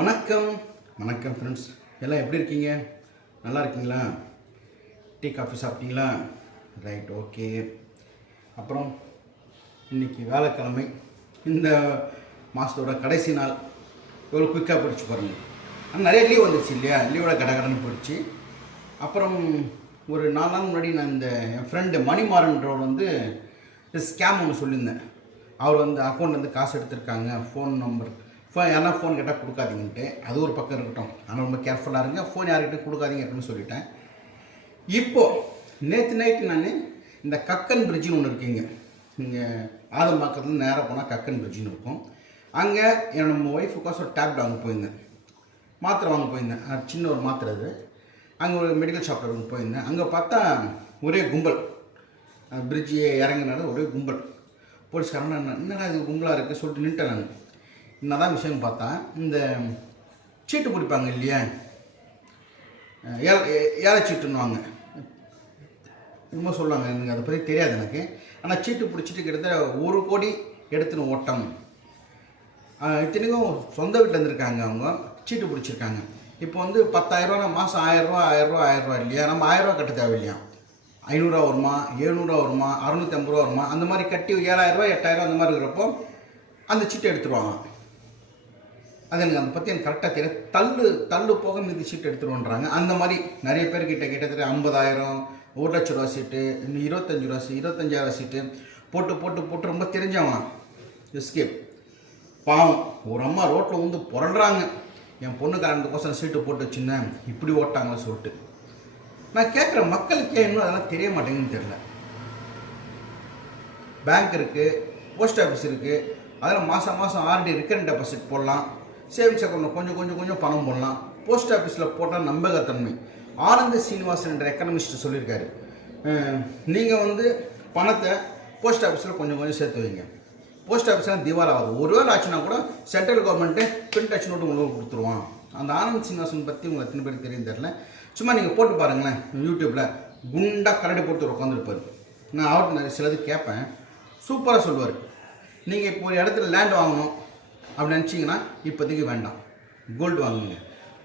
வணக்கம் வணக்கம் ஃப்ரெண்ட்ஸ், எல்லாம் எப்படி இருக்கீங்க? நல்லா இருக்கீங்களா? டீ காஃபி சாப்பிட்டீங்களா? Right, okay. அப்புறம் இன்றைக்கி வேலைக்கிழமை, இந்த மாதத்தோட கடைசி நாள். எவ்வளோ குயிக்காக போயிடுச்சு பாருங்கள். ஆனால் நிறைய லீவ் வந்துடுச்சு இல்லையா? லீவோட கடகடன்னு போயிடுச்சு. அப்புறம் ஒரு 4 நாள் முன்னாடி நான் என் ஃப்ரெண்டு மணிமாறன்றவர் ஸ்கேம் ஒன்று சொல்லியிருந்தேன். அவர் அக்கௌண்ட்லேருந்து காசு எடுத்திருக்காங்க, யாரா ஃபோன் கேட்டால் கொடுக்காதீங்கன்ட்டு. அது ஒரு பக்கம் இருக்கட்டும், ஆனால் ரொம்ப கேர்ஃபுல்லாக இருங்க, ஃபோன் யார்கிட்ட கொடுக்காதீங்க அப்படின்னு சொல்லிட்டேன். இப்போது நேற்று நைட்டு நான் இந்த கக்கன் பிரிட்ஜுன்னு ஒன்று இருக்குங்க, இங்கே ஆதம்பாக்கத்துலேருந்து நேராக போனால் கக்கன் பிரிட்ஜுன்னு இருக்கும். அங்கே நம்ம ஒய்ஃபுக்காக ஒரு டேப்லெட் வாங்க போயிருந்தேன், மாத்திரை வாங்க போயிருந்தேன். சின்ன ஒரு மாத்திரை அது. அங்கே ஒரு மெடிக்கல் ஷாப்பில் போயிருந்தேன். அங்கே பார்த்தா ஒரே கும்பல், பிரிட்ஜு இறங்கினால ஒரே கும்பல். போலீஸ்காரன் என்னடா இது கும்பலாக இருக்குது சொல்லிட்டு நின்ட்டேன். நான் என்னதான் விஷயம் பார்த்தா, இந்த சீட்டு பிடிப்பாங்க இல்லையா, ஏழை சீட்டுன்னுவாங்க இன்னும் சொல்லுவாங்க, எனக்கு அதை பற்றி தெரியாது எனக்கு. ஆனால் சீட்டு பிடிச்சிட்டு கிட்டத்தட்ட 1 கோடி எடுத்துன்னு ஓட்டம். இத்தனைக்கும் சொந்த வீட்டில் இருந்திருக்காங்க, அவங்க சீட்டு பிடிச்சிருக்காங்க. இப்போ 10,000 மாதம் 1000 ரூபா இல்லையா, நம்ம 1000 ரூபா கட்ட தேவையில்லையா, 500 ரூபா வருமா, 700 ரூபா வருமா, 650 ரூபா வருமா, அந்த மாதிரி கட்டி 7,000 ரூபா 8,000 அந்த மாதிரி இருக்கிறப்போ அந்த சீட்டை எடுத்துருவாங்க. அது எனக்கு அதை பற்றி எனக்கு கரெக்டாக தெரியும். தள்ளு போக மீதி சீட்டு எடுத்துருவோன்றாங்க. அந்த மாதிரி நிறைய பேர்கிட்ட கிட்டத்தட்ட 50,000, 1 லட்ச ரூபா சீட்டு, இன்னும் 25,000 சீட்டு போட்டு ரொம்ப தெரிஞ்சவன் எஸ்கேப். பாவம், ஒரு அம்மா ரோட்டில் புரள்றாங்க, என் பொண்ணுக்காரனுக்கோசரம் சீட்டு போட்டு வச்சுருந்தேன், இப்படி ஓட்டாங்கன்னு சொல்லிட்டு. நான் கேட்குற மக்களுக்கே இன்னும் அதெல்லாம் தெரிய மாட்டேங்குன்னு தெரியல. பேங்க் இருக்குது, போஸ்ட் ஆஃபீஸ் இருக்குது, அதில் மாதம் ஆர்டி ரிக்கரண்ட் டெபாசிட் போடலாம், சேவிங்ஸ் அக்கௌண்ட்டில் கொஞ்சம் பணம் போடலாம். போஸ்ட் ஆஃபீஸில் போட்டால் நம்பகத்தன்மை. ஆனந்த சீனிவாசன் என்ற எக்கனமிஸ்ட் சொல்லியிருக்காரு, நீங்கள் பணத்தை போஸ்ட் ஆஃபீஸில் கொஞ்சம் சேர்த்து வைங்க. போஸ்ட் ஆஃபீஸில் திவால் ஆகுது, ஒருவேளை ஆச்சுன்னா கூட சென்ட்ரல் கவர்மெண்ட்டு பிரிண்ட் அச்சு நோட்டு உங்களுக்கு கொடுத்துருவான். அந்த ஆனந்த் சீனிவாசன் பற்றி உங்களுக்கு எத்தனை பேருக்கு தெரியும் தெரியல. சும்மா நீங்கள் போட்டு பாருங்களேன், யூடியூப்பில் குண்டாக கரடி போட்டு உட்காந்துருப்பார். நான் அவர்கிட்ட நிறைய சிலது கேட்பேன், சூப்பராக சொல்லுவார். நீங்கள் இப்போ ஒரு இடத்துல லேண்ட் வாங்கணும் அப்படி நினச்சிங்கன்னா இப்போதைக்கு வேண்டாம், கோல்டு வாங்குங்க.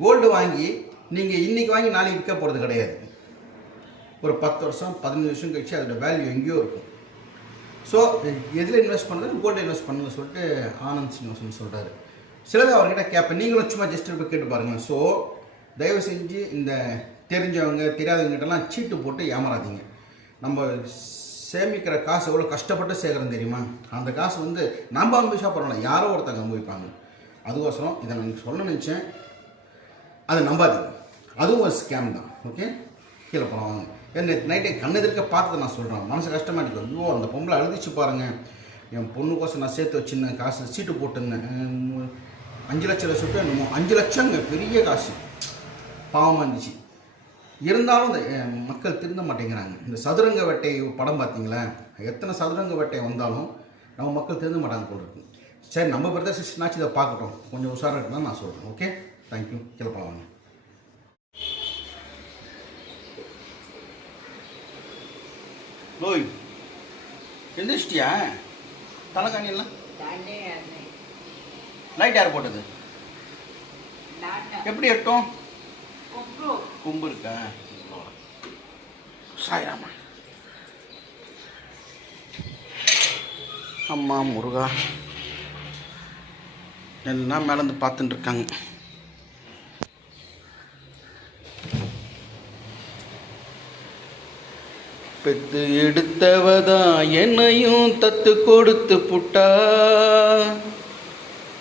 கோல்டு வாங்கி நீங்கள் இன்றைக்கி வாங்கி நாளைக்கு விற்க போகிறது கிடையாது. ஒரு 10 வருஷம் 15 வருஷம் கழிச்சு அதோட வேல்யூ எங்கேயோ இருக்கும். ஸோ எதில் இன்வெஸ்ட் பண்ணுறது, கோல்டு இன்வெஸ்ட் பண்ணுன்னு சொல்லிட்டு ஆனந்த் சீனிவாசன் சொல்கிறாரு. சிலது அவர்கிட்ட கேட்பேன், நீங்களும் சும்மா ஜஸ்ட் போய் கேட்டு பாருங்கள். ஸோ தயவு செஞ்சு இந்த தெரிஞ்சவங்க தெரியாதவங்ககிட்டலாம் சீட்டு போட்டு ஏமாறாதீங்க. நம்ம சேமிக்கிற காசு எவ்வளோ கஷ்டப்பட்டு சேர்க்குறோம் தெரியுமா? அந்த காசு நம்ம அனுபவிச்சா பரவாயில்ல, யாரோ ஒருத்தங்க அனுபவிப்பாங்க. அதுக்கோசரம் இதை நான் சொல்ல நினச்சேன், அதை நம்பாதீங்க, அதுவும் ஒரு ஸ்கேம் தான். ஓகே, கீழே போனவாங்க. நேற்று நைட்டை கண்ணெதிர்க்க பார்த்ததை நான் சொல்கிறேன், மனசு கஷ்டமாக இருக்குது. ஐயோ, அந்த பொம்பளை அழுதிச்சு பாருங்கள், என் பொண்ணுக்கோசம் நான் சேர்த்து வச்சுருந்தேன் காசு, சீட்டு போட்டுருந்தேன், 5 லட்சம் சொல்லிட்டு என்னமோ 5 லட்சங்க பெரிய காசு, பாவமாக இருந்துச்சு. இருந்தாலும் இந்த மக்கள் திருந்த மாட்டேங்கிறாங்க. இந்த சதுரங்க வேட்டை படம் பார்த்தீங்களா, எத்தனை சதுரங்க வேட்டை வந்தாலும் நம்ம மக்கள் திருந்த மாட்டாங்க போல இருக்கு. சரி, நம்ம பிரதர் சிஸ்டர்னாச்சும் இதை பார்க்கட்டும், கொஞ்சம் உஷாராக இருக்குதான் நான் சொல்கிறேன். Okay, thank you. கீழே போவாங்க. ஓய், எந்திரிச்சிட்டியா? தலைக்காணி எல்லாம் லைட் யார் போட்டது? எப்படி எட்டும்? கும்பு இருக்கா? சாய்ராமா, அம்மா முருகா, எல்லாம் மேலேருந்து பார்த்துட்டு இருக்காங்க. பெத்து எடுத்தவதான் என்னையும் தத்து கொடுத்து புட்டா,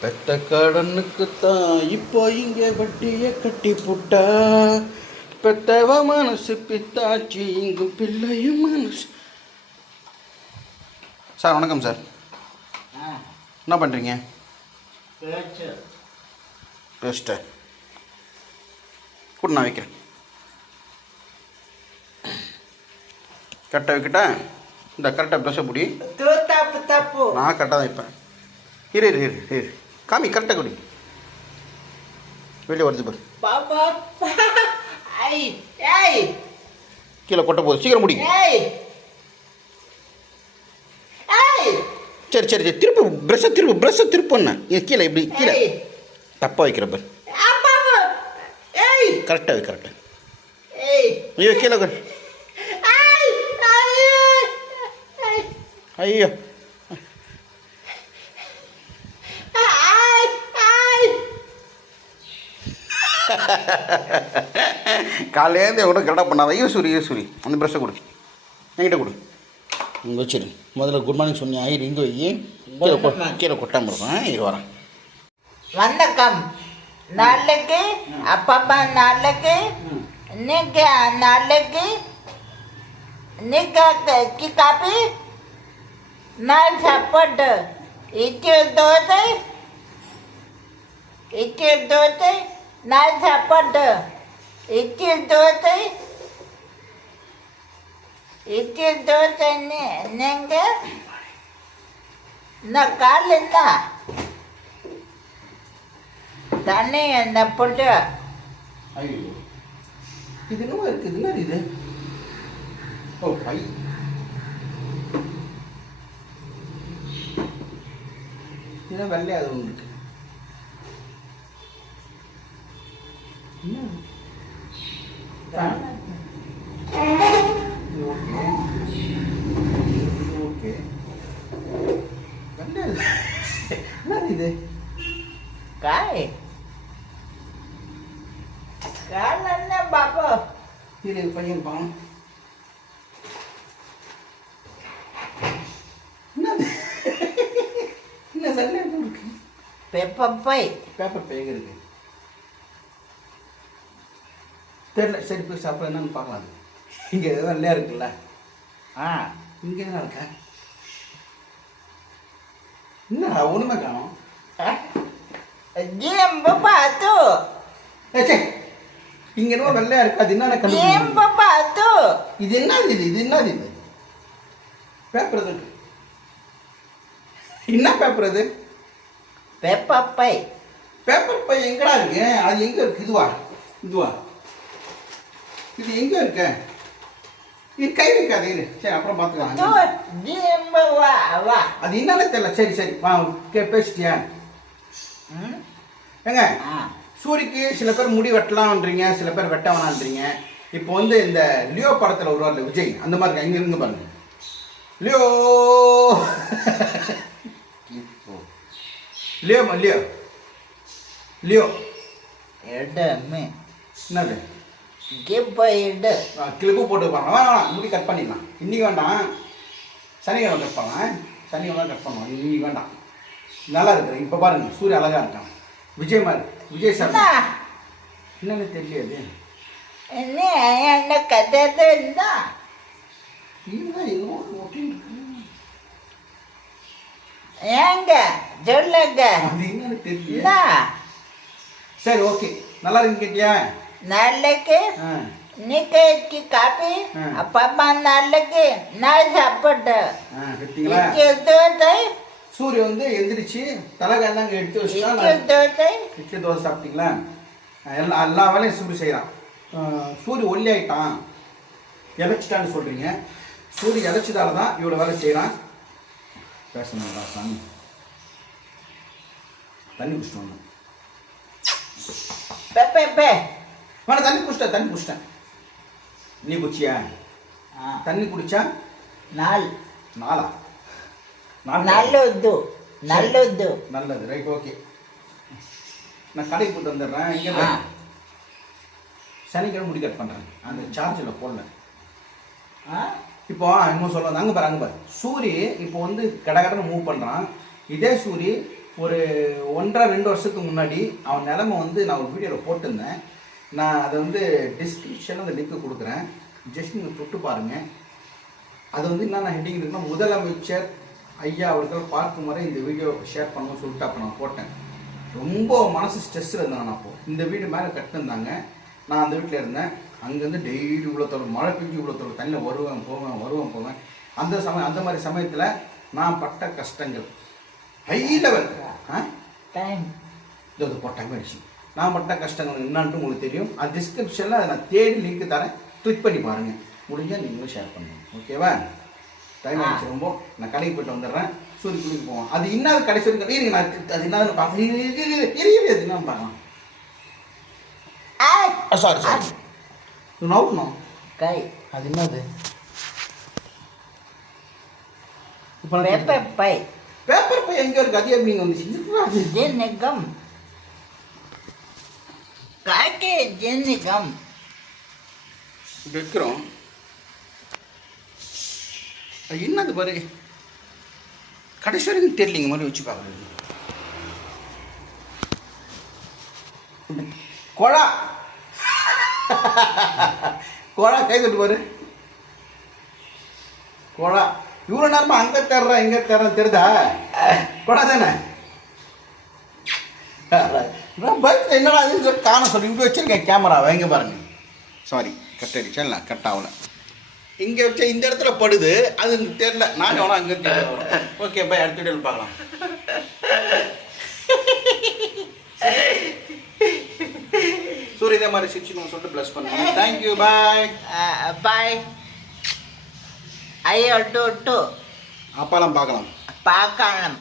பெத்த கடனுக்குத்தான் இப்போ இங்கே வட்டியை கட்டி புட்டா, பெத்தவ மனசு பித்தாச்சி, இங்கு பிள்ளையும் மனசு. சார் வணக்கம் சார், என்ன பண்ணுறீங்க? பேஸ்ட்டு கூட நான் வைக்கிறேன். கரெக்டாக வைக்கிட்டேன். இந்த கரெக்டாக ப்ரெஷ்ஷை பிடி. நான் கரெக்டாக தான் வைப்பேன். இரு காமி, கரெக்டாக குடி. வெளியே வருது பாரு, கீழே கொட்ட போகுது, சீக்கிரம் முடி. சரி திருப்பு ப்ரெஷ்ஷை திருப்புண்ண கீழே இப்படி கீழே தப்பாக வைக்கிற பாரு. கரெக்டாக ஐயோ கீழே ஐயோ காலையிலேருந்து எவ்வளோ கரெக்டாக பண்ணாத ஈஸ்வரி அந்த ப்ரெஷ்ஷை கொடு என்கிட்ட கொடு இங்கே வச்சிரு. முதல்ல குட் மார்னிங் சொன்னி ஐயர் இங்கே வை, கீழே கொட்டாமல் இருக்கும். இது வரேன். வணக்கம். நாளைக்கு அப்பா நாளைக்கு நாளைக்கு की कापी नाल सापड इथे दोते नाल सापड इथे दोते नेंग ना कालिंदा தண்ணி என்ன போட்டு ஐயோ இது என்னவா இருக்குது? என்ன இது? ஓ பை. இது வெள்ளையாது உங்களுக்கு. ஓகே வெள்ளையாது. என்ன இது? காய் என்ன பாப்பா இது பையன் பாவம். என்ன வெள்ளை இருக்கு? பேப்பர் பை இருக்கு. தெரியல. சரி போய் சாப்பிட என்னன்னு பார்க்கலாம். இங்கே எதாவது வெள்ளையா இருக்குல்ல? இங்கே என்ன இருக்கா? என்ன ஒன்றுமே காணும். இங்க என்னவோ வெள்ளையா இருக்கு. அது என்ன இது? என்னது இது? பேப்பர் இது. என்ன பேப்பர் இது? பேப்பர் பை எங்கடா இருக்கு? அது எங்க இருக்கு? இதுவா இது எங்க இருக்கு? இது கை வைக்காது. சரி அப்புறம் பார்த்துக்கலாம். அது என்னன்னு தெரியல. சரி பேசிட்டியா? ஏங்க சூரிக்கு சில பேர் முடி வெட்டலாம்ன்றீங்க, சில பேர் வெட்ட வேணான்றீங்க. இப்போ வந்து இந்த லியோ படத்தில் வருவார்ல விஜய், அந்த மாதிரி இங்கே இருந்து பாருங்க. லியோ என்னது? கிளிப்பு போட்டு வேணாம், முடி கட் பண்ணிடலாம். இன்னைக்கு வேண்டாம், சனிக்கிழமை கட் பண்ணலாம். சனிக்கிழமை கட் பண்ணுவோம். இன்னைக்கு வேண்டாம். நல்லா இருக்குது. இப்போ பாருங்க சூரிய அழகா இருக்கான். விஜய் சார் என்னன்னு தெரியல. சரி ஓகே நல்லா இருக்கு. கேட்டியா? நாளைக்கு நீக்கி காப்பி அப்பா நாளைக்கு நான் சாப்பிட்டு சூரிய வந்து எந்திரிச்சு தலைகாயெல்லாம் எடுத்து வச்சுட்டா இட்லி தோசை சாப்பிட்டீங்களா? எல்லா வேலையும் சூரிய செய்கிறான். சூரிய ஒல்லி ஆகிட்டான், இழைச்சிட்டான்னு சொல்கிறீங்க. சூரிய இழைச்சதால தான் இவ்வளோ வேலை செய்கிறான். பேசணும்டா சாமி. தண்ணி குடிச்சிட்டு வேணா தண்ணி குடிச்சிட்டேன். நீ குடிச்சியா? தண்ணி குடிச்சா நாளா? நல்லது. Right okay. நான் கடைக்கு போட்டு வந்துடுறேன். இங்கே சனிக்கிழமை முடி கட் பண்ணுறேன். அந்த சார்ஜில் போடல. இப்போ இன்னும் சொல்லுவாங்க அங்கே பாரு சூரி இப்போ வந்து கடகடன்னு மூவ் பண்ணுறான். இதே சூரி ஒரு 1.5-2 வருஷத்துக்கு முன்னாடி அவன் நிலைமை வந்து நான் ஒரு வீடியோவில் போட்டிருந்தேன். நான் அதை வந்து டிஸ்கிரிப்ஷனில் அந்த லிங்க்கு கொடுக்குறேன். ஜஸ்ட் நீங்கள் தொட்டு பாருங்கள். அது வந்து என்னென்ன ஹெட்டிங் இருக்குன்னா, முதலமைச்சர் ஐயா அவர்கள் பார்க்கும் வரை இந்த வீடியோ ஷேர் பண்ணணும்னு சொல்லிட்டு அப்போ நான் போட்டேன். ரொம்ப மனசு ஸ்ட்ரெஸ்ஸில் இருந்தேன். நான் அப்போது இந்த வீடு மேலே கட்டிருந்தாங்க. நான் அந்த வீட்டில் இருந்தேன். அங்கேருந்து டெய்லி இவ்வளோ தொழில் மழை பெஞ்சு இவ்வளோ தொழில் தண்ணியில் வருவேன் போவேன். அந்த மாதிரி சமயத்தில் நான் பட்ட கஷ்டங்கள் ஹை லெவல். இது இப்போ டைம் ஆகிடுச்சு. நான் பட்ட கஷ்டங்கள் என்னான்ட்டு உங்களுக்கு தெரியும். அது டிஸ்கிரிப்ஷனில் அதை நான் தேடி லிங்க் தரேன். கிளிக் பண்ணி பாருங்கள். முடிஞ்சால் நீங்களும் ஷேர் பண்ணுங்கள். ஓகேவா? டைம் ஆகிடுச்சு ரொம்ப. நான் கடைக்கு போய்ட்டு வந்துடுறேன். சூரிய குளிக்கு போவோம். அது இன்னும் கடைசி வரைக்கும் நான் அது என்ன பார்க்க பார்க்கலாம். Sorry sorry நவுட்டணும். கை அது என்னது? இப்போ பேப்பர் பை பேப்பர் பை எங்கே இருக்குது? அது எப்படி வந்துச்சு? ஜின்னிகம் காக்கி ஜின்னிகம் வைக்கிறோம். அது என்னது பாரு, கடைசி வரைக்கும் தெரியலிங்க மாதிரி வச்சு பார்க்குறது. கோழா கோழா கை தட்டு பாரு. கோழா இவ்வளோ நேரமா அங்கே தேடுறா எங்கே தேடுறேன் தெரியுதா? கோழா தானே? பைக்கில் என்னடா அது காண சொல்லி இப்படி வச்சுருக்கேன் கேமரா வைங்க பாருங்க. சாரி கட் அடிச்சா இல்லை கட் ஆகலை. இங்கே வச்ச இந்த இடத்துல படுது, அது தெரியல. நான் வேணா அங்கே தேடுறேன். ஓகே பை, அடுத்த வீடியோவில் பார்க்கலாம். சூரிய இதே மாதிரி சிரிச்சுன்னு சொல்லிட்டு ப்ளஸ் பண்ணுங்க. தேங்க்யூ பாய் பாய். ஐயோ டூ அப்பாலாம் பார்க்கலாம். பார்க்கலாம்.